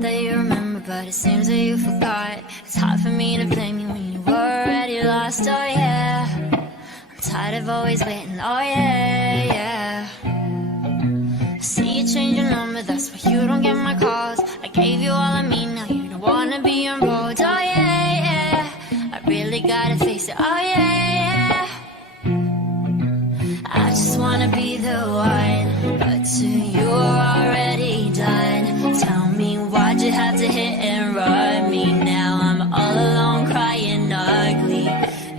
that you remember, but it seems that you forgot. It's hard for me to blame you when you were already lost, oh yeah. I'm tired of always waiting, oh yeah, yeah. I see you change your number, that's why you don't get my calls. I gave you all I mean, now you don't wanna be involved, oh yeah, yeah. I really gotta face it, oh yeah, yeah. I just wanna be the one, but to you are already done. Tell me why'd you have to hit and run me? Now I'm all alone crying ugly.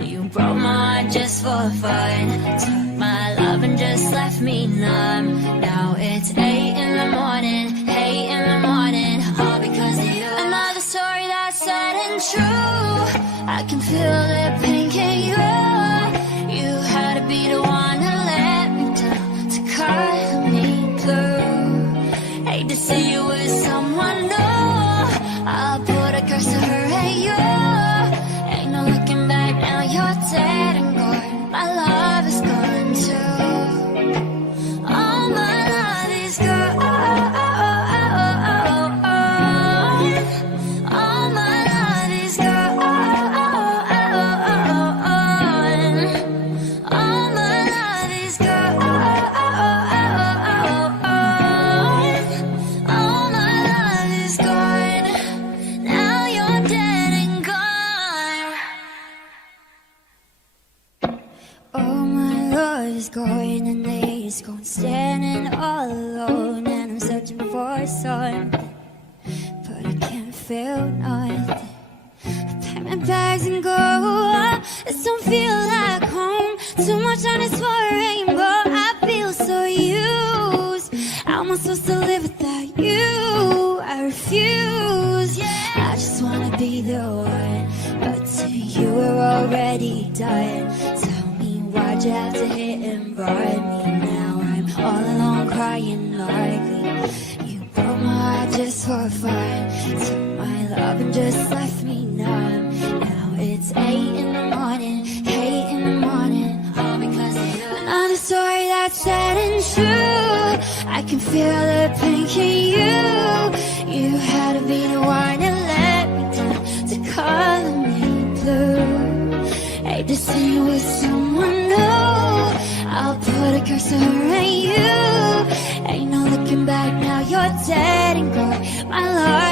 You broke my heart just for fun. Took my love and just left me numb. Now it's 8 in the morning, 8 in the morning, all because of you. Another story that's sad and true. I can feel the pain, can you? You had to be the one to let me down, to cut me through. Hate to see you with someone new. I'll put a curse to her, hey you. Ain't no looking back now, you're dead and gone. My love is gone too. All my love is gone. All my love is gone. All my love is gone. All my love is gone. Now you're dead and gone. Oh, my love is gone, and the day is gone, standing all alone, and I'm searching for something, but I can't feel nothing. I pack my bags and go. This don't feel like home. Too much on this for a rainbow. I feel so used. How am I supposed to live without you? I refuse. I just wanna be the one, but to you we're already done. Tell me why'd you have to hit and run me? Now I'm all alone crying ugly. You broke my heart just for fun. Took my love and just left me numb. Now it's 8 in the morning, 8 in the morning, all because of you. Another story that's sad and true. I can feel the pain, can you? You had to be the one to let me down, to color me blue. Hate to see you with someone new. I'll put a curse to her and you. Ain't no looking back now, you're dead and gone. My love